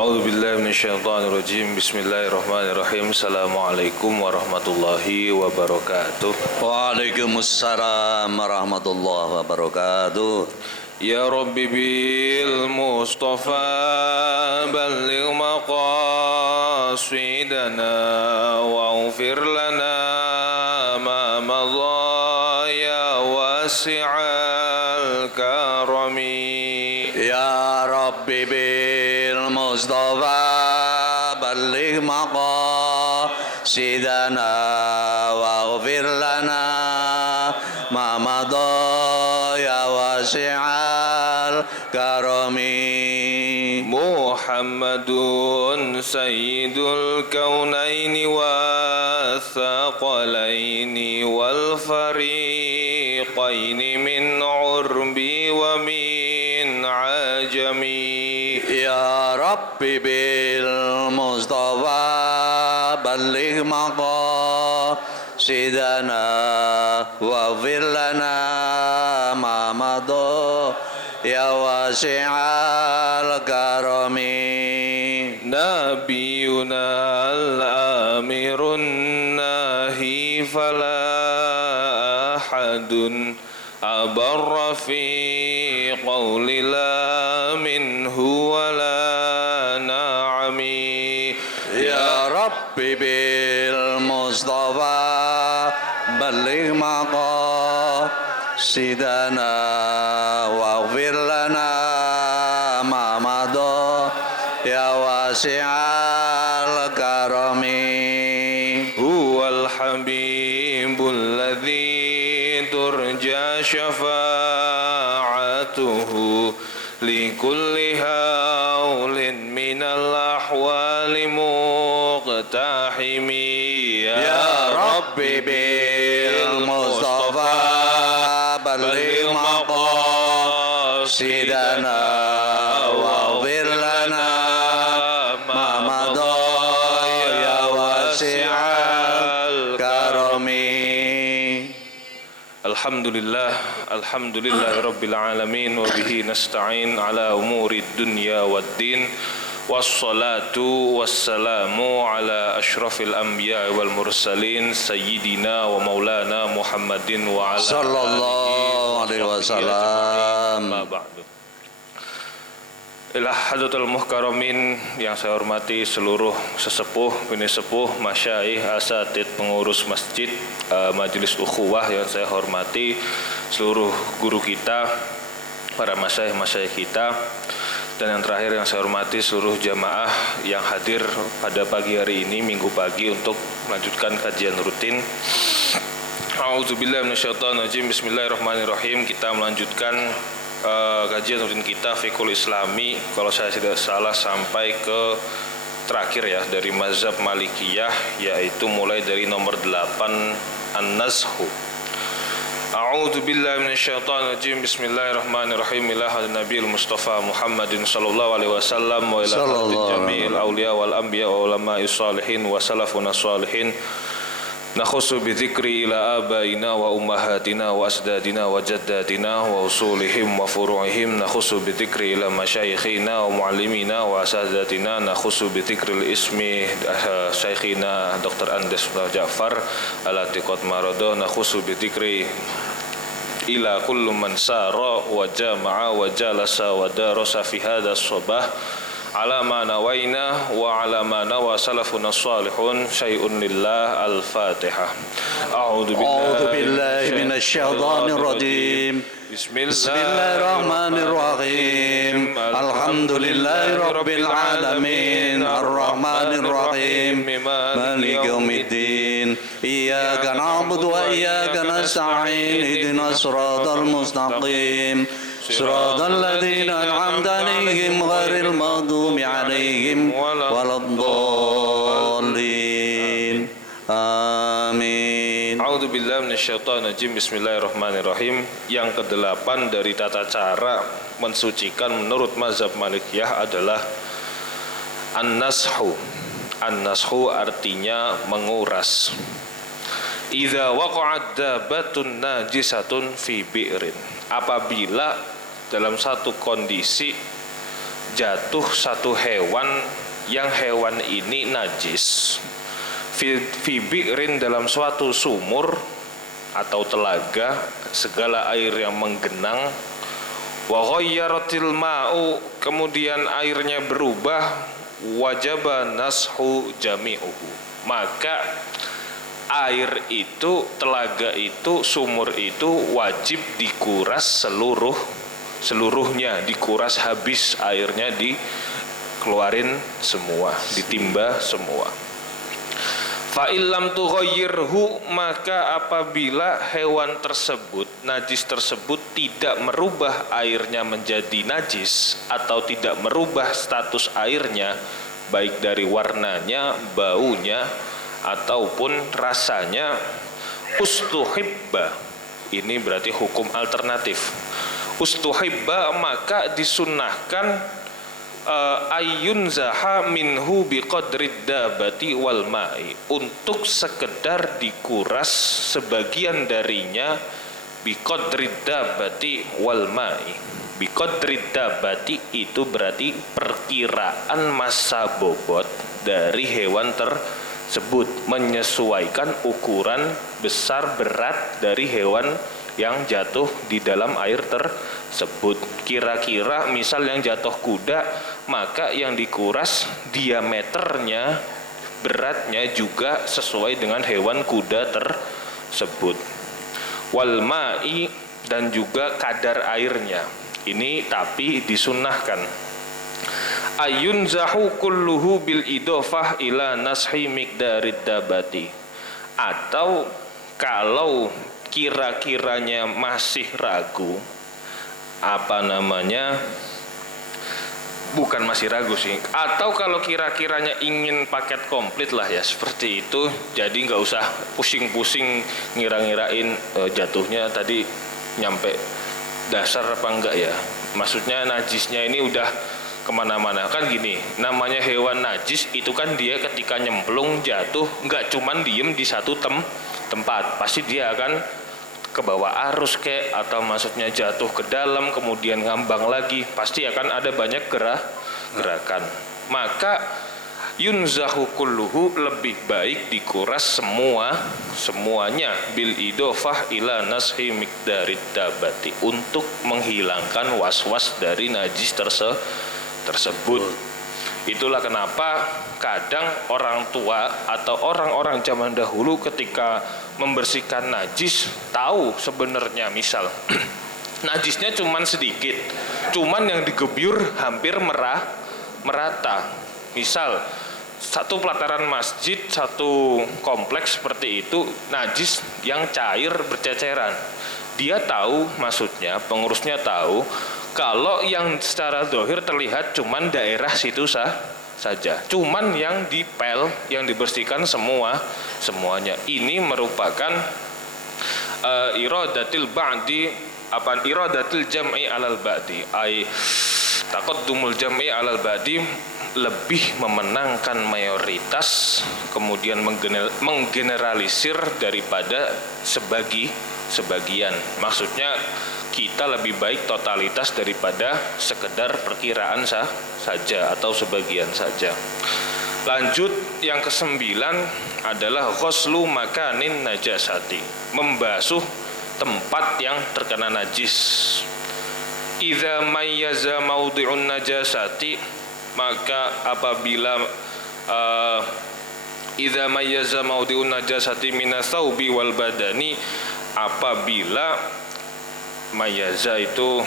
A'udzu billahi minasyaitonir rajim. Bismillahirrahmanirrahim. Assalamualaikum warahmatullahi wabarakatuh. Waalaikumsalam warahmatullahi wabarakatuh. Ya Rabbi bil Mustafa balligh maqasidana waghfir lana ma madha ya wasi'al karami. Ya Rabbi bil Mustafa balligh maqasidana waghfir lana ma madha ya wasi'al karami. Muhammadun sayyidul kaunaini wa thaqalaini wal fariqaini min urbi wa min ajami. Ya Rabbi bil Mustafa balligh maqasidana waghfir lana ma madha ya wasi'al karami. Nabiyuna al-amirun nahi fala ahadun abarra fi qawli la minhu wala na'ami. Ya Rabbi bil Mustafa balligh maqasidana waghfir lana ma madha ya wasi'al karami. Huwal habibul ladzi turja syafa'atuhu likulli haulin minal ahwali muqtahimi. Ya Rabbi bil Mustafa balligh maqasidana waghfir lana ma madha ya wasi'al karami. Alhamdulillah rabbil alamin wa bihi nasta'in ala umurid dunya waddin. Wassalatu wassalamu ala ashrafil anbiya wal mursalin sayyidina wa maulana Muhammadin wa ala sallallahu alaihi wasallam. Ma ba'du. Ilah hadratul muhkaramin yang saya hormati seluruh sesepuh, bini sepuh, masyaikh, asatid, pengurus masjid, majelis ukhuwah yang saya hormati, seluruh guru kita, para masyaikh kita, dan yang terakhir yang saya hormati seluruh jamaah yang hadir pada pagi hari ini, minggu pagi, untuk melanjutkan kajian rutin. A'udzubillahi minasyaitonirrajim. Bismillahirrahmanirrahim. Kita melanjutkan kajian rutin kita Fiqhul Islami, kalau saya tidak salah sampai ke terakhir ya, dari mazhab Malikiyah, yaitu mulai dari nomor 8 An-Nazhu. A'udzu billahi minasyaitonir rajim. Bismillahirrahmanirrahim. Ila hadin nabiyil mustafa Muhammadin sallallahu alaihi wasallam wa ila hadin jami'il auliya wal anbiya wa ulama'is salihin wa salafuna salihin. Nakhussu bi dzikri ila abaina wa ummahatina wa asdadina wa jaddatina wa usulihim wa furu'ihim. Nakhussu bi dzikri ila masyayikhina wa muallimina wa asadatina. Nakhussu bi dzikril ismi syekhina Dr. Andes Ja'far al-Atiqat Marodo. Nakhussu bi dzikri ila kullu man sara wa jama'a wa jalasa wa darasa fi hadha as-sabah ala ma nawaina wa ala ma nawa salafuna salihun syai'un lillah. Al-Fatihah. A'udzu billahi minasyaitonir rajim. Bismillahirrahmanirrahim. Alhamdulillahi rabbil alamin. Arrahmanir rahim. Maliki yaumiddin. Iyyaka na'budu wa iyyaka nasta'in. Ihdinas siratal mustaqim. Siratal ladzina an'amta 'alaihim ghairil maghdubi 'alaihim waladdallin. Amin. A'udzu billahi minasyaitonir rajim. Bismillahirrahmanirrahim. Yang ke-8 dari tata cara mensucikan menurut mazhab Malikiyah adalah An-Nashu. An-Nashu artinya menguras. Idza waqa'at dabatun najisatun fi bi'rin. Apabila dalam satu kondisi jatuh satu hewan yang hewan ini najis fi bi'rin dalam suatu sumur atau telaga, segala air yang menggenang, wa ghayyaratil ma'u, kemudian airnya berubah, wajaba nashu jami'uhu, maka air itu, telaga itu, sumur itu wajib dikuras seluruhnya, dikuras habis airnya, dikeluarin semua, ditimba semua. Fa illam tughayyirhu, maka apabila hewan tersebut, najis tersebut tidak merubah airnya menjadi najis atau tidak merubah status airnya, baik dari warnanya, baunya ataupun rasanya, ustuhibba, ini berarti hukum alternatif. Ustuhibba, maka disunnahkan ayun zaha minhu biqadrid dabati wal ma'i, untuk sekedar dikuras sebagian darinya biqadrid dabati wal ma'i. Biqadrid dabati itu berarti perkiraan massa bobot dari hewan tersebut, menyesuaikan ukuran besar berat dari hewan yang jatuh di dalam air tersebut. Kira-kira misal yang jatuh kuda, maka yang dikuras diameternya, beratnya juga sesuai dengan hewan kuda tersebut. Wal ma'i, dan juga kadar airnya. Ini tapi disunnahkan. Ayun zahu kulluhu bil idofah ila nashi miqdarid dabati, atau kalau kira-kiranya masih ragu, bukan masih ragu sih, atau kalau kira-kiranya ingin paket komplit lah ya, seperti itu, jadi nggak usah pusing-pusing ngira-ngirain jatuhnya tadi nyampe dasar apa enggak ya, maksudnya najisnya ini udah kemana-mana. Kan gini, namanya hewan najis itu kan dia ketika nyemplung jatuh nggak cuman diem di satu tempat, pasti dia akan ke bawah arus atau maksudnya jatuh ke dalam kemudian ngambang lagi, pasti akan ada banyak gerakan. Maka yunzahu kulluhu, lebih baik dikuras semuanya bil idofah ila nashi miqdarid dabati, untuk menghilangkan was-was dari najis tersebut. Itulah kenapa kadang orang tua atau orang-orang zaman dahulu ketika membersihkan najis, tahu sebenarnya misal najisnya cuman sedikit, cuman yang digebyur hampir merata. Misal satu pelataran masjid, satu kompleks seperti itu, najis yang cair berceceran. Dia tahu, maksudnya pengurusnya tahu, kalau yang secara zahir terlihat cuman daerah situ saja, cuman yang dipel, yang dibersihkan semuanya. Ini merupakan iradatil ba'di, iradatil jam'i alal ba'di, taqaddumul jam'i alal ba'di, lebih memenangkan mayoritas kemudian menggeneralisir daripada sebagian. Maksudnya kita lebih baik totalitas daripada sekedar perkiraan saja atau sebagian saja. Lanjut, yang ke-9 adalah ghuslu makanin najasati, membasuh tempat yang terkena najis. Idza mayyaza maudhi'un najasati, maka apabila idza mayyaza maudhi'un najasati minasaubi wal badani, apabila mayaza itu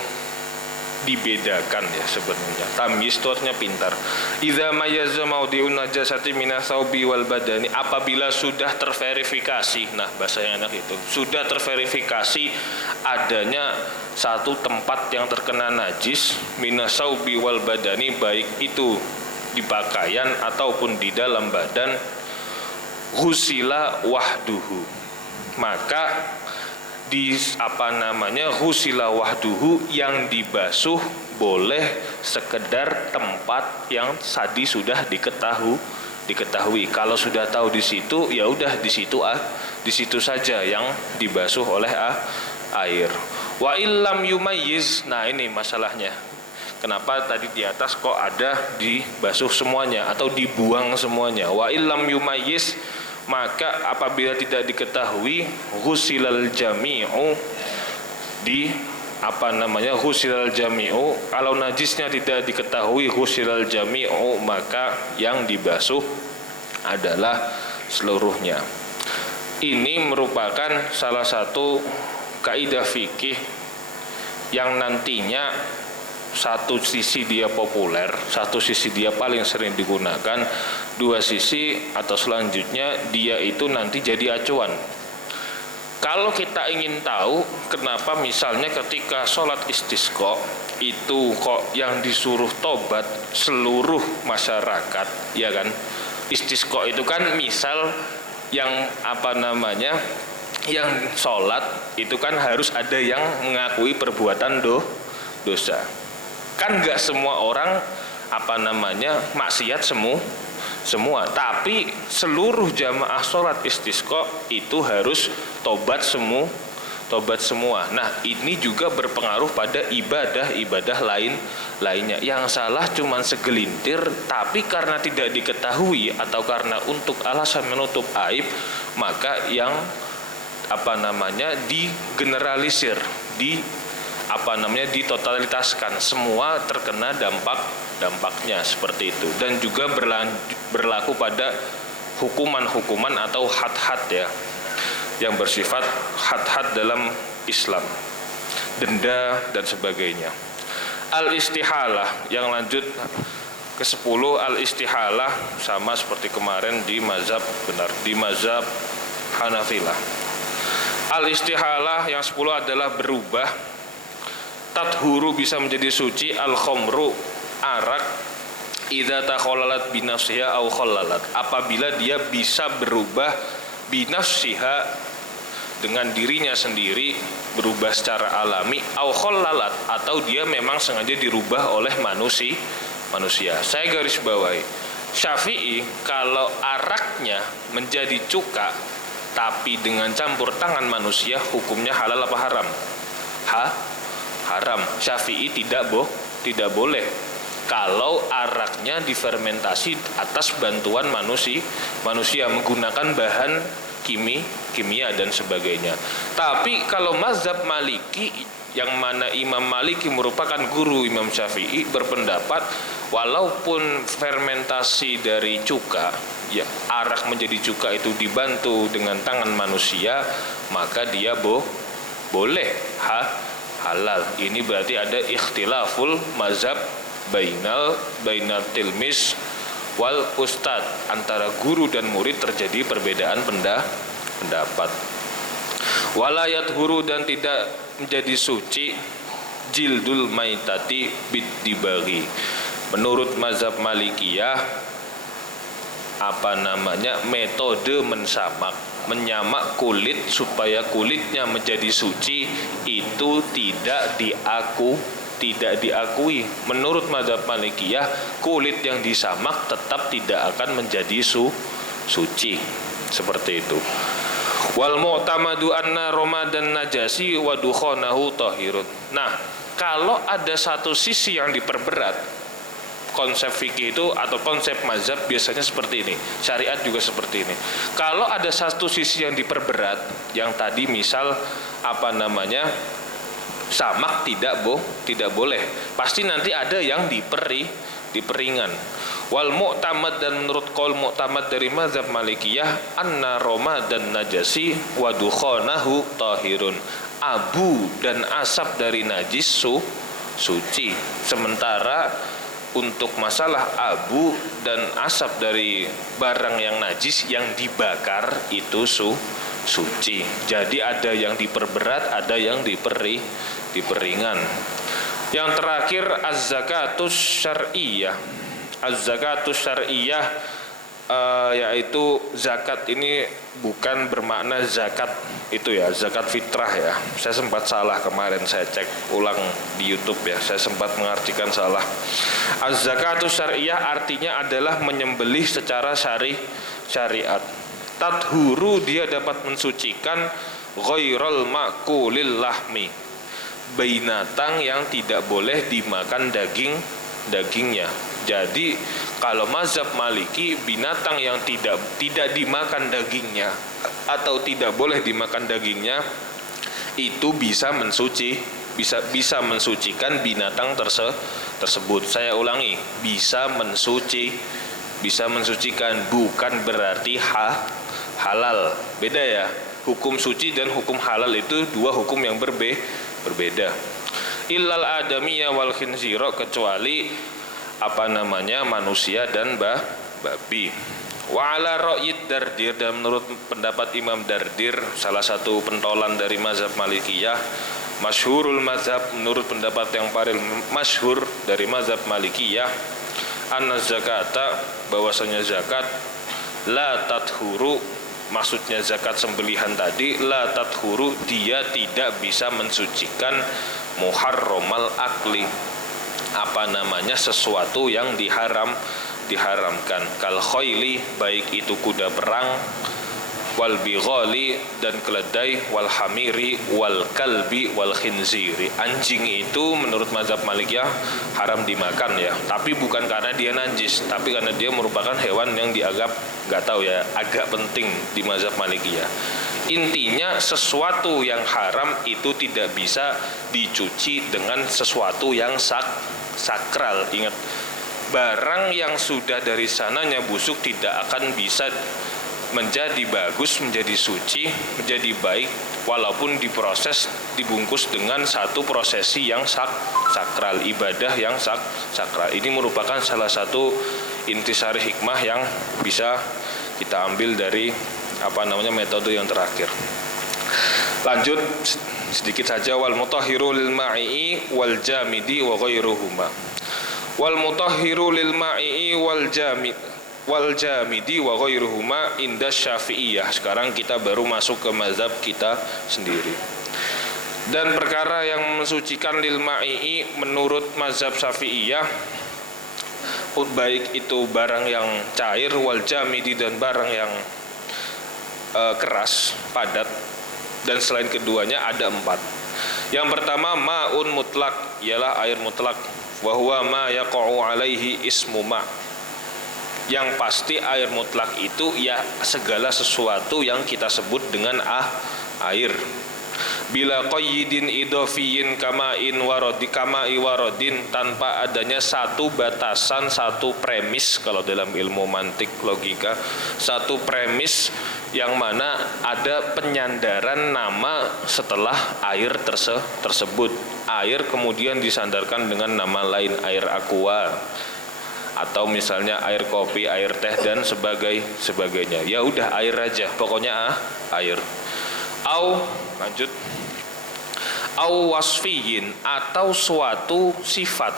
dibedakan ya sebenarnya, tamyiz itu artinya pintar. Idza mayyaza maudhi'un najasati minasaubi wal badani, apabila sudah terverifikasi, nah bahasa yang enak itu, sudah terverifikasi adanya satu tempat yang terkena najis, minasaubi wal badani, baik itu di pakaian ataupun di dalam badan, ghusila wahduhu, maka ghusila wahduhu, yang dibasuh boleh sekedar tempat yang tadi sudah diketahui. Kalau sudah tahu di situ, ya udah di situ saja yang dibasuh oleh air. Wa illam yumayyiz, nah ini masalahnya. Kenapa tadi di atas kok ada dibasuh semuanya atau dibuang semuanya? Wa illam yumayyiz, maka apabila tidak diketahui, ghusilal jami'u, ghusilal jami'u, kalau najisnya tidak diketahui ghusilal jami'u, maka yang dibasuh adalah seluruhnya. Ini merupakan salah satu kaidah fikih yang nantinya satu sisi dia populer, satu sisi dia paling sering digunakan, dua sisi atau selanjutnya dia itu nanti jadi acuan. Kalau kita ingin tahu kenapa misalnya ketika sholat istisqa itu kok yang disuruh tobat seluruh masyarakat, ya kan? Istisqa itu kan misal yang yang sholat itu kan harus ada yang mengakui perbuatan dosa. Kan nggak semua orang maksiat semua, tapi seluruh jamaah sholat istisqa itu harus tobat semua. Nah, ini juga berpengaruh pada ibadah lainnya. Yang salah cuma segelintir, tapi karena tidak diketahui atau karena untuk alasan menutup aib, maka yang digeneralisir, ditotalitaskan, semua terkena dampaknya seperti itu. Dan juga berlaku pada hukuman atau had-had ya, yang bersifat had-had dalam Islam, denda dan sebagainya. Al-istihalah yang lanjut ke-10, al-istihalah sama seperti kemarin di mazhab Hanafilah. Al-istihalah yang 10 adalah berubah. Tathuru bisa menjadi suci, al-khomru arak, idza takhallalat binafsiha au khallalat, apabila dia bisa berubah binafsiha dengan dirinya sendiri, berubah secara alami, au khallalat, atau dia memang sengaja dirubah oleh manusia. Saya garis bawahi, Syafi'i kalau araknya menjadi cuka tapi dengan campur tangan manusia, hukumnya halal apa haram? Haram. Syafi'i tidak boleh kalau araknya difermentasi atas bantuan manusia menggunakan bahan kimia dan sebagainya. Tapi kalau mazhab Maliki, yang mana Imam Maliki merupakan guru Imam Syafi'i, berpendapat walaupun fermentasi dari cuka, ya arak menjadi cuka itu dibantu dengan tangan manusia, maka dia boleh halal. Ini berarti ada ikhtilaful mazhab bainal tilmis wal ustad, antara guru dan murid terjadi perbedaan pendapat. Walayat huru, dan tidak menjadi suci, jildul maitati bidibagi. Menurut mazhab Malikiyah, metode menyamak kulit supaya kulitnya menjadi suci itu tidak diakui. Menurut mazhab Malikiyah, kulit yang disamak tetap tidak akan menjadi suci. Seperti itu. Wal mu'tamadu anna ramadan najasi wa dukhanahu tahirun. Nah, kalau ada satu sisi yang diperberat, konsep fikih itu atau konsep mazhab biasanya seperti ini, syariat juga seperti ini. Kalau ada satu sisi yang diperberat, yang tadi misal samak tidak boleh, pasti nanti ada yang diperingan. Wal mu'tamad, dan menurut qaul mu'tamad dari mazhab Malikiyah, anna ramadan najasi wa dukhanahu tahirun. Abu dan asap dari najis suci. Sementara untuk masalah abu dan asap dari barang yang najis yang dibakar itu suci. Jadi ada yang diperberat, ada yang diperingan. Yang terakhir az-zakatus syar'iyyah. Az-zakatus syar'iyyah yaitu zakat ini bukan bermakna zakat itu ya, zakat fitrah ya. Saya sempat salah kemarin, saya cek ulang di YouTube ya, saya sempat mengartikan salah. Az-zakatus syar'iyyah artinya adalah menyembelih secara syariat. Tathuru, dia dapat mensucikan, ghairal ma'kulil lahmi, binatang yang tidak boleh dimakan dagingnya. Jadi kalau mazhab Maliki, binatang yang tidak dimakan dagingnya atau tidak boleh dimakan dagingnya itu bisa mensucikan binatang tersebut. Saya ulangi, bisa mensucikan, bukan berarti halal. Beda ya. Hukum suci dan hukum halal itu dua hukum yang berbeda. Illal adamiyya wal khinzira, kecuali manusia dan babi. Wa ala ra'yid Dardir, dan menurut pendapat Imam Dardir, salah satu pentolan dari mazhab Malikiyah, masyhurul mazhab, menurut pendapat yang paling masyhur dari mazhab Malikiyah, anna zakata, bahwasanya zakat, la tathuru, maksudnya zakat sembelihan tadi, la tathuru, dia tidak bisa mensucikan muharramal akli, sesuatu yang diharamkan, kal khayli, baik itu kuda perang, wal bighali, dan keledai, wal hamiri, wal kalbi, wal khinziri. Anjing itu menurut mazhab Malikiyah haram dimakan ya, tapi bukan karena dia najis, tapi karena dia merupakan hewan yang dianggap, nggak tahu ya, agak penting di mazhab Malikiyah. Intinya sesuatu yang haram itu tidak bisa dicuci dengan sesuatu yang sakral. Ingat, barang yang sudah dari sananya busuk tidak akan bisa menjadi bagus, menjadi suci, menjadi baik, walaupun diproses, dibungkus dengan satu prosesi yang sakral, ibadah yang sakral. Ini merupakan salah satu intisari hikmah yang bisa kita ambil dari metode yang terakhir. Lanjut sedikit saja, wal mutahhiru lil ma'i wal jamidi wa ghairuhuma. Wal mutahhiru lil ma'i wal jamidi wa ghairuhuma inda Syafi'iyah. Sekarang kita baru masuk ke mazhab kita sendiri. Dan perkara yang mensucikan lil ma'i menurut mazhab Syafi'iyah, baik itu barang yang cair, wal jamidi, dan barang yang keras, padat, dan selain keduanya ada 4. Yang pertama, ma'un mutlak, ialah air mutlak, wa huwa ma yaqa'u alaihi ismu ma'. Yang pasti air mutlak itu ya segala sesuatu yang kita sebut dengan air. Bila qayyidin idhofiyin kama'i warodin, tanpa adanya satu batasan, satu premis. Kalau dalam ilmu mantik logika, satu premis yang mana ada penyandaran nama setelah air tersebut. Air kemudian disandarkan dengan nama lain, air aqua, atau misalnya air kopi, air teh, dan sebagainya. Ya udah air aja, pokoknya air. Lanjut. Au wasfiyin, atau suatu sifat,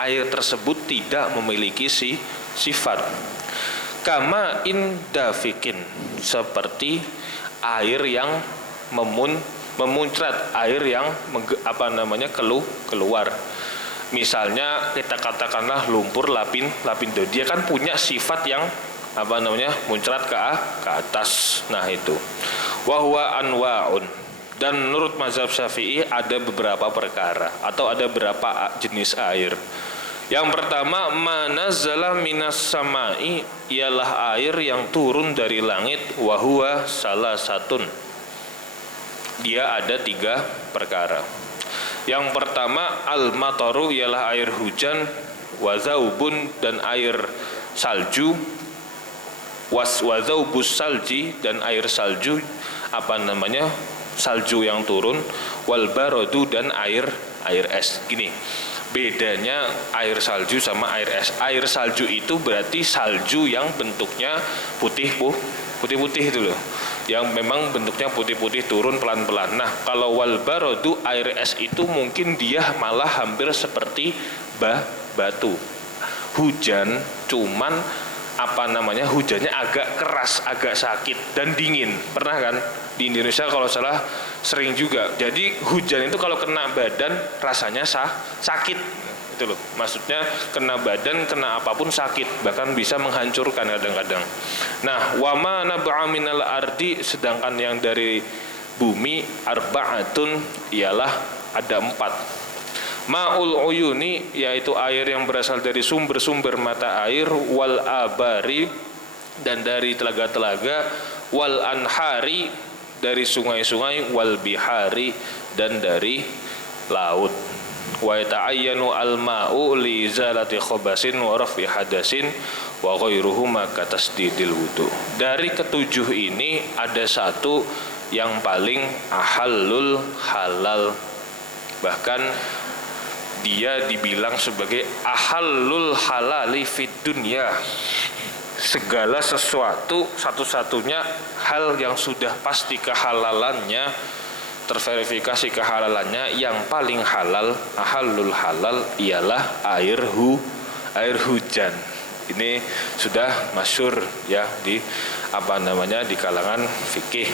air tersebut tidak memiliki sifat. Kama indafikin, seperti air yang memuncrat, air yang keluar. Misalnya kita katakanlah lumpur lapindo, dia kan punya sifat yang muncrat ke atas. Nah itu. Wa huwa anwa'un. Dan menurut mazhab Syafi'i ada beberapa perkara atau ada beberapa jenis air. Yang pertama, manazzala minas sama'i, ialah air yang turun dari langit, wa huwa salasatun. Dia ada 3 perkara. Yang pertama, al-mataru, ialah air hujan, wa zaubun, dan air salju, wa zaubus salji, dan air salju, salju yang turun, wal barodu, dan air es. Gini, bedanya air salju sama air es. Air salju itu berarti salju yang bentuknya putih-putih itu loh, yang memang bentuknya putih-putih turun pelan-pelan. Nah, kalau wal barodu, air es itu mungkin dia malah hampir seperti batu. Hujan, cuman hujannya agak keras, agak sakit dan dingin. Pernah kan? Di Indonesia kalau salah sering juga. Jadi hujan itu kalau kena badan rasanya sakit. Itu loh. Maksudnya kena badan, kena apapun sakit, bahkan bisa menghancurkan kadang-kadang. Nah, wama naba'a minal ardi, sedangkan yang dari bumi, arba'atun, ialah ada 4. Ma'ul uyuni, yaitu air yang berasal dari sumber-sumber mata air, wal abari, dan dari telaga-telaga, wal anhari, dari sungai-sungai, wal bihari, dan dari laut. Wa yata'ayyanu al-ma'u li izalati khobasin wa raf'i hadasin wa ghairuhuma katasdidil wudu. Dari ketujuh ini ada satu yang paling ahallul halal, bahkan dia dibilang sebagai ahallul halali fid dunya. Segala sesuatu, satu-satunya hal yang sudah pasti kehalalannya, terverifikasi kehalalannya, yang paling halal, ahallul halal, ialah air hujan. Ini sudah masyhur ya di di kalangan fikih.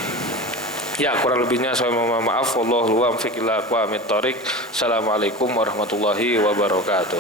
Ya, kurang lebihnya saya mohon maaf. Wallahu a'lam bishawab. Assalamualaikum warahmatullahi wabarakatuh.